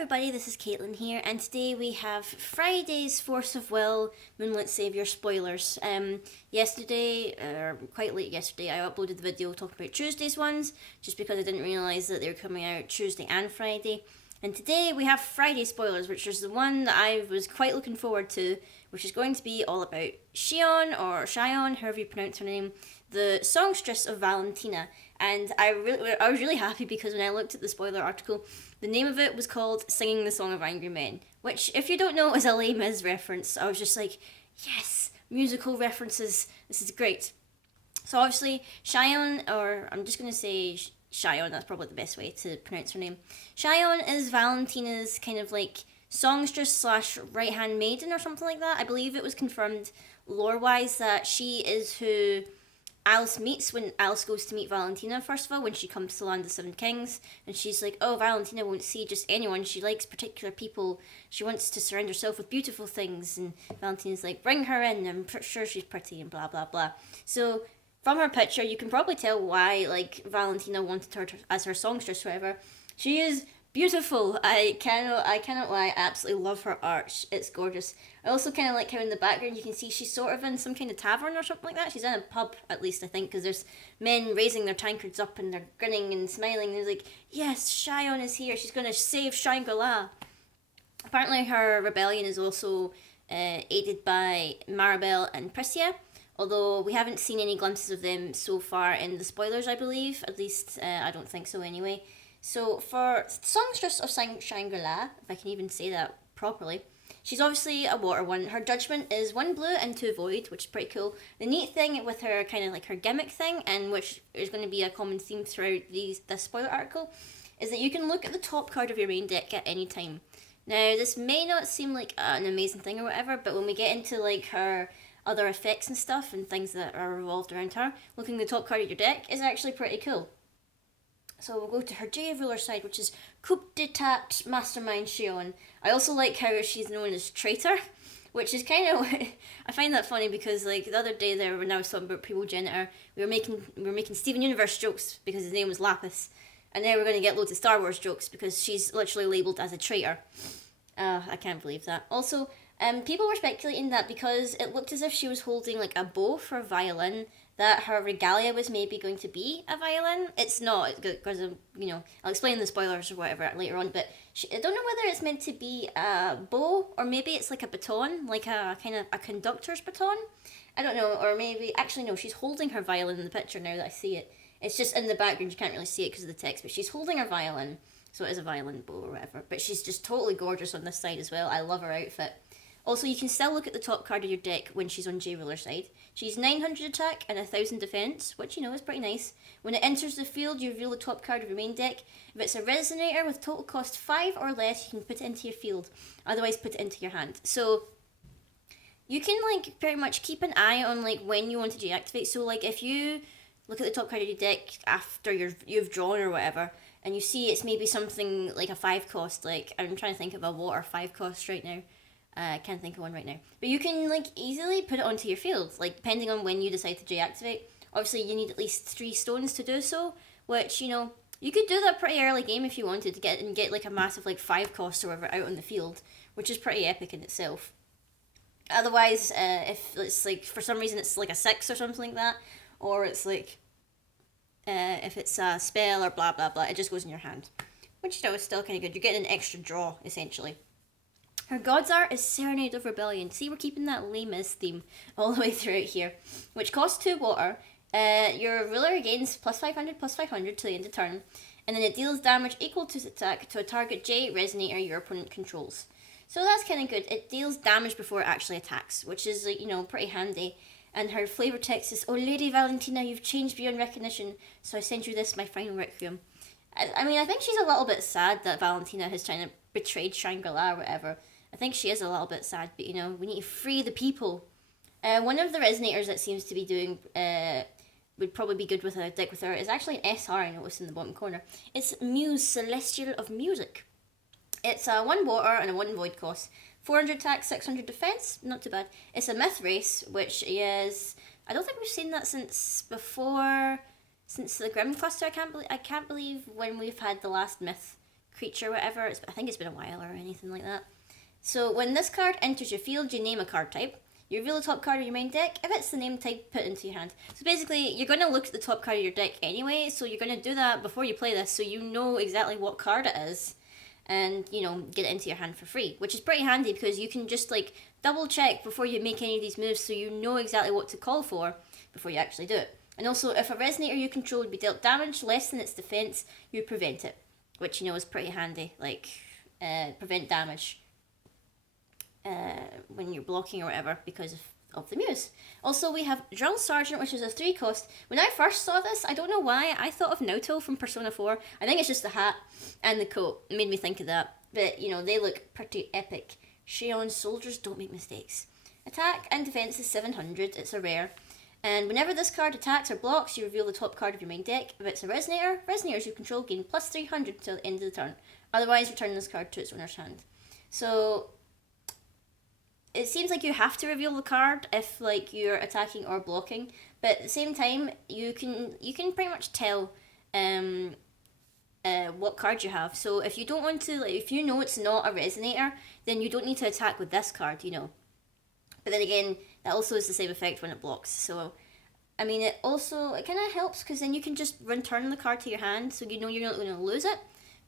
everybody, this is Caitlin here, and today we have Friday's Force of Will Moonlit Savior spoilers. Yesterday, or quite late yesterday, I uploaded the video talking about Tuesday's ones, just because I didn't realise that they were coming out Tuesday and Friday. And today we have Friday spoilers, which is the one that I was quite looking forward to, which is going to be all about Shion, or Shion, however you pronounce her name, the songstress of Valentina. And I was really happy because when I looked at the spoiler article, the name of it was called Singing the Song of Angry Men, which, if you don't know, is a Les Mis reference. I was just like, yes, musical references, this is great. So obviously, Shion, or I'm just going to say Shion, that's probably the best way to pronounce her name. Shion is Valentina's kind of like songstress slash right-hand maiden or something like that. I believe it was confirmed lore-wise that she is who Alice meets when Alice goes to meet Valentina, first of all, when she comes to Land of Seven Kings, and she's like, oh, Valentina won't see just anyone, she likes particular people, she wants to surround herself with beautiful things, and Valentina's like, bring her in, I'm sure she's pretty, and blah, blah, blah. So, from her picture, you can probably tell why, like, Valentina wanted her as her songstress, whatever. She is beautiful. I cannot lie. I absolutely love her art. It's gorgeous. I also kind of like how in the background you can see she's sort of in some kind of tavern or something like that. She's in a pub, at least, I think, because there's men raising their tankards up and they're grinning and smiling. They're like, yes, Shion is here. She's going to save Shangri-La. Apparently her rebellion is also aided by Maribel and Priscia, although we haven't seen any glimpses of them so far in the spoilers, I believe. At least, I don't think so anyway. So for Songstress of Shangri-La, if I can even say that properly, she's obviously a water one. Her judgment is 1 blue and 2 void, which is pretty cool. The neat thing with her kind of like her gimmick thing, and which is going to be a common theme throughout this spoiler article, is that you can look at the top card of your main deck at any time. Now, this may not seem like an amazing thing or whatever, but when we get into like her other effects and stuff and things that are revolved around her, looking at the top card of your deck is actually pretty cool. So we'll go to her J ruler side, which is Coup d'etat Mastermind Shion. I also like how she's known as Traitor, which is kind of I find that funny because like the other day there when I was talking about Primogenitor, we were making Steven Universe jokes because his name was Lapis, and now we're going to get loads of Star Wars jokes because she's literally labelled as a traitor. I can't believe that. Also, people were speculating that because it looked as if she was holding like a bow for a violin, that her regalia was maybe going to be a violin. It's not, because I'll explain the spoilers or whatever later on, but I don't know whether it's meant to be a bow, or maybe it's like a baton, like a kind of a conductor's baton. I don't know, or maybe, actually no, she's holding her violin in the picture now that I see it. It's just in the background, you can't really see it because of the text, but she's holding her violin, so it is a violin bow or whatever. But she's just totally gorgeous on this side as well. I love her outfit. Also, you can still look at the top card of your deck when she's on J ruler side. She's 900 attack and 1000 defense, which is pretty nice. When it enters the field, you reveal the top card of your main deck. If it's a resonator with total cost 5 or less, you can put it into your field. Otherwise, put it into your hand. So you can like pretty much keep an eye on like when you want to deactivate. So like if you look at the top card of your deck after you've drawn or whatever, and you see it's maybe something like a 5 cost, like I'm trying to think of a water 5 cost right now. I can't think of one right now. But you can like easily put it onto your field, like depending on when you decide to deactivate. Obviously you need at least 3 stones to do so, which, you could do that pretty early game if you wanted to get like a massive like 5 cost or whatever out on the field, which is pretty epic in itself. Otherwise, if it's like for some reason it's like a 6 or something like that, or it's like if it's a spell or blah blah blah, it just goes in your hand, which is still kind of good. You're getting an extra draw essentially. Her God's Art is Serenade of Rebellion. See, we're keeping that Les Mis theme all the way throughout here. Which costs 2 water. Your ruler gains plus 500 to the end of turn. And then it deals damage equal to its attack to a target J resonator your opponent controls. So that's kind of good. It deals damage before it actually attacks, which is, like, pretty handy. And her flavor text is, "Oh, Lady Valentina, you've changed beyond recognition, so I send you this, my final requiem." I mean, I think she's a little bit sad that Valentina has kind of betrayed Shangri-La or whatever. I think she is a little bit sad, but we need to free the people. One of the resonators that seems to be doing would probably be good with a deck with her is actually an SR, I noticed in the bottom corner. It's Muse Celestial of Music. It's a 1 water and a 1 void cost. 400 attack, 600 defense, not too bad. It's a myth race, which is, I don't think we've seen that since the Grim Cluster. I can't believe when we've had the last myth creature, whatever. I think it's been a while or anything like that. So when this card enters your field, you name a card type. You reveal the top card of your main deck. If it's the name type, put it into your hand. So basically, you're going to look at the top card of your deck anyway, so you're going to do that before you play this, so you know exactly what card it is, and, you know, get it into your hand for free, which is pretty handy because you can just, like, double check before you make any of these moves so you know exactly what to call for before you actually do it. And also, if a Resonator you control would be dealt damage less than its defense, you prevent it, which, you know, is pretty handy, like, prevent damage when you're blocking or whatever because of the muse. Also, we have Drill Sergeant, which is a 3 cost. When I first saw this, I don't know why, I thought of Naoto from Persona 4. I think it's just the hat and the coat. It made me think of that. But, you know, they look pretty epic. Shion's soldiers don't make mistakes. Attack and defense is 700. It's a rare. And whenever this card attacks or blocks, you reveal the top card of your main deck. If it's a Resonator, Resonators you control gain plus 300 until the end of the turn. Otherwise, return this card to its owner's hand. So it seems like you have to reveal the card if, like, you're attacking or blocking, but at the same time you can pretty much tell what card you have. So if you don't want to, like, if you know it's not a Resonator, then you don't need to attack with this card, you know. But then again, that also is the same effect when it blocks. So I mean, it kind of helps because then you can just return the card to your hand, so you know you're not going to lose it.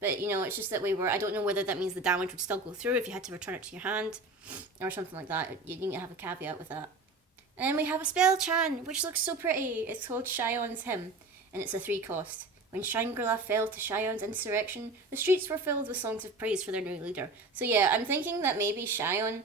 But, you know, it's just that way where I don't know whether that means the damage would still go through if you had to return it to your hand or something like that. You need to have a caveat with that. And then we have a spell Chan, which looks so pretty. It's called Shion's Hymn, and it's a 3 cost. When Shangri-La fell to Shion's insurrection, the streets were filled with songs of praise for their new leader. So yeah, I'm thinking that maybe Shion,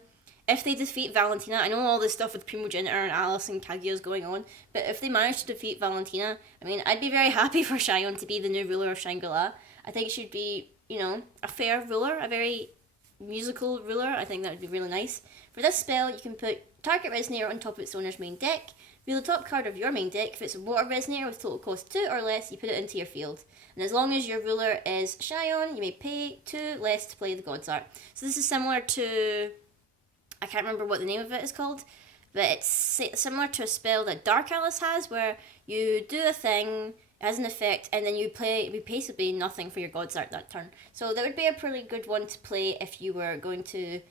if they defeat Valentina, I know all this stuff with Primogenitor and Alice and Kaguya's going on, but if they manage to defeat Valentina, I mean, I'd be very happy for Shion to be the new ruler of Shangri-La. I think she'd be, you know, a fair ruler, a very musical ruler. I think that would be really nice. For this spell, you can put target Resonator on top of its owner's main deck. Reveal the top card of your main deck. If it's a water Resonator with total cost 2 or less, you put it into your field. And as long as your ruler is Shion, you may pay 2 less to play the God's Art. So this is similar to, I can't remember what the name of it is called, but it's similar to a spell that Dark Alice has, where you do a thing as an effect, and then you basically nothing for your God's Art that turn. So that would be a pretty good one to play if you were going to,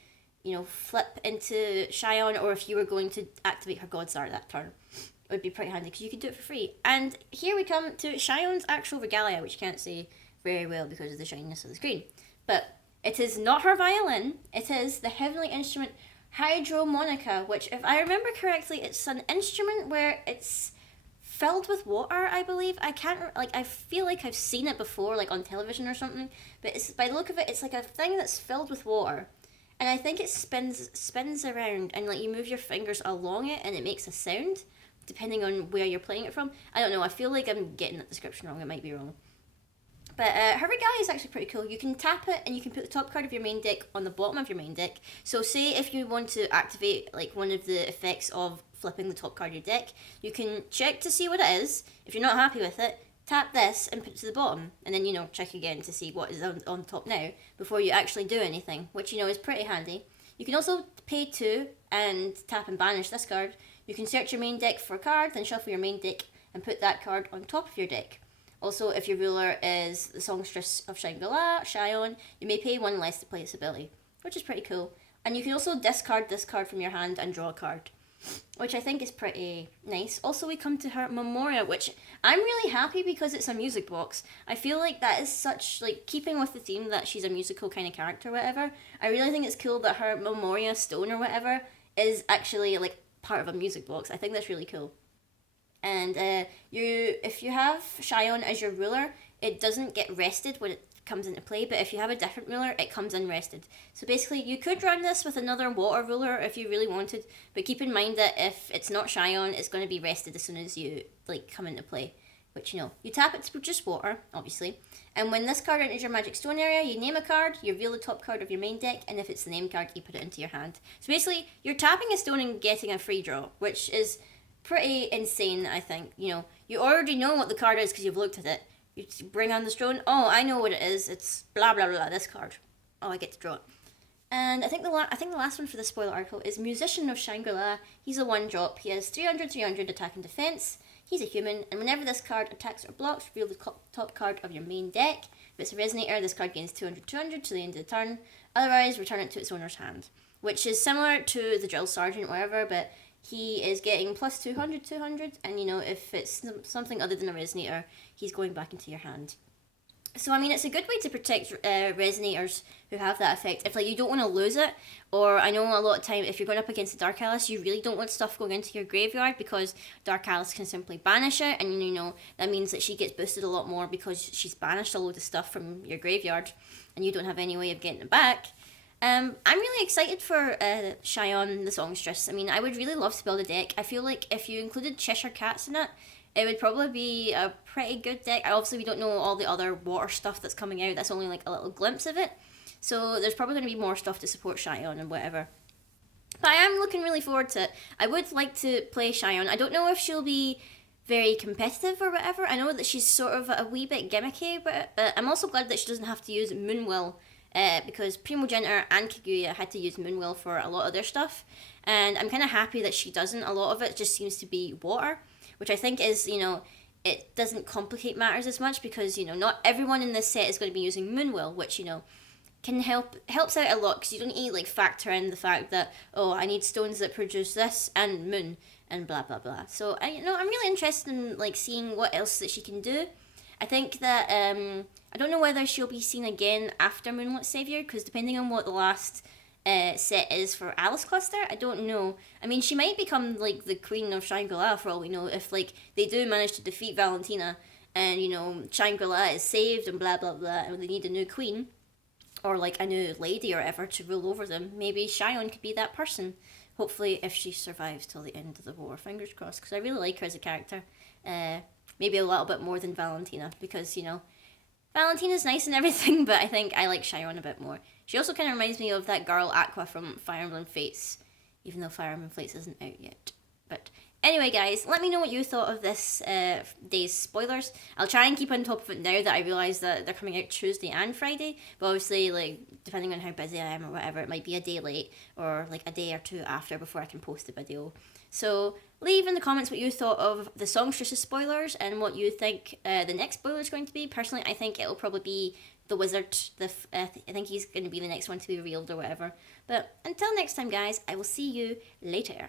you know, flip into Shion, or if you were going to activate her God's Art that turn. It would be pretty handy because you could do it for free. And here we come to Shion's actual regalia, which you can't see very well because of the shininess of the screen. But it is not her violin, it is the heavenly instrument Hydromonica, which, if I remember correctly, it's an instrument where it's filled with water, I believe. I feel like I've seen it before, like on television or something, but it's, by the look of it, it's like a thing that's filled with water, and I think it spins around, and like you move your fingers along it and it makes a sound depending on where you're playing it from. I don't know, I feel like I'm getting that description wrong, it might be wrong. But her regalia is actually pretty cool. You can tap it and you can put the top card of your main deck on the bottom of your main deck. So say if you want to activate like one of the effects of flipping the top card of your deck, you can check to see what it is. If you're not happy with it, tap this and put it to the bottom. And then, you know, check again to see what is on top now before you actually do anything, which, you know, is pretty handy. You can also pay 2 and tap and banish this card. You can search your main deck for a card, then shuffle your main deck and put that card on top of your deck. Also, if your ruler is the songstress of Shangri-La, Shion, you may pay 1 less to play this ability, which is pretty cool. And you can also discard this card from your hand and draw a card, which I think is pretty nice. Also, we come to her Memoria, which I'm really happy because it's a music box. I feel like that is such, like, keeping with the theme that she's a musical kind of character or whatever. I really think it's cool that her Memoria stone or whatever is actually, like, part of a music box. I think that's really cool. And if you have Shion as your ruler, it doesn't get rested when it comes into play, but if you have a different ruler, it comes in rested. So basically, you could run this with another water ruler if you really wanted, but keep in mind that if it's not Shion, it's going to be rested as soon as you like come into play. Which, you know, you tap it to produce water, obviously. And when this card enters your Magic Stone area, you name a card, you reveal the top card of your main deck, and if it's the name card, you put it into your hand. So basically, you're tapping a stone and getting a free draw, which is pretty insane, I think. You know, you already know what the card is because you've looked at it. You bring on the stone. Oh, I know what it is. It's blah blah blah. This card. Oh, I get to draw it. And I think the last one for the spoiler article is Musician of Shangri-La. He's a 1-drop. He has 300 attack and defense. He's a human, and whenever this card attacks or blocks, reveal the top card of your main deck. If it's a resonator, this card gains 200 to the end of the turn. Otherwise, return it to its owner's hand. Which is similar to the Drill Sergeant, whatever, but he is getting plus 200, and you know, if it's something other than a resonator, he's going back into your hand. So, I mean, it's a good way to protect resonators who have that effect. If, like, you don't want to lose it, or I know a lot of time if you're going up against a Dark Alice, you really don't want stuff going into your graveyard because Dark Alice can simply banish it, and, you know, that means that she gets boosted a lot more because she's banished a load of stuff from your graveyard, and you don't have any way of getting it back. I'm really excited for Cheyenne the Songstress. I mean, I would really love to build a deck. I feel like if you included Cheshire Cats in it, it would probably be a pretty good deck. Obviously, we don't know all the other water stuff that's coming out. That's only like a little glimpse of it. So there's probably going to be more stuff to support Cheyenne and whatever. But I am looking really forward to it. I would like to play Cheyenne. I don't know if she'll be very competitive or whatever. I know that she's sort of a wee bit gimmicky, but I'm also glad that she doesn't have to use Moonwill. Because Primogenitor and Kaguya had to use Moonwill for a lot of their stuff. And I'm kind of happy that she doesn't. A lot of it just seems to be water, which I think is, you know, it doesn't complicate matters as much because, you know, not everyone in this set is going to be using Moonwill, which, you know, helps out a lot because you don't need to, like, factor in the fact that, oh, I need stones that produce this and moon and blah, blah, blah. So, I'm really interested in, like, seeing what else that she can do. I think that, I don't know whether she'll be seen again after Moonlit Savior because depending on what the last set is for Alice Cluster, I don't know. I mean, she might become like the Queen of Shangri-La for all we know if like they do manage to defeat Valentina and you know Shangri-La is saved and blah blah blah and they need a new queen or like a new lady or whatever to rule over them. Maybe Cheyenne could be that person. Hopefully, if she survives till the end of the war, fingers crossed. Because I really like her as a character. Maybe a little bit more than Valentina because you know Valentina's nice and everything, but I think I like Cheyenne a bit more. She also kind of reminds me of that girl Aqua from Fire Emblem Fates, even though Fire Emblem Fates isn't out yet. But anyway, guys, let me know what you thought of this day's spoilers. I'll try and keep on top of it now that I realise that they're coming out Tuesday and Friday, but obviously, like, depending on how busy I am or whatever, it might be a day late or, like, a day or two after before I can post the video. So leave in the comments what you thought of the Songstress's spoilers and what you think the next spoiler is going to be. Personally, I think it'll probably be the wizard. I think he's going to be the next one to be revealed or whatever. But until next time, guys, I will see you later.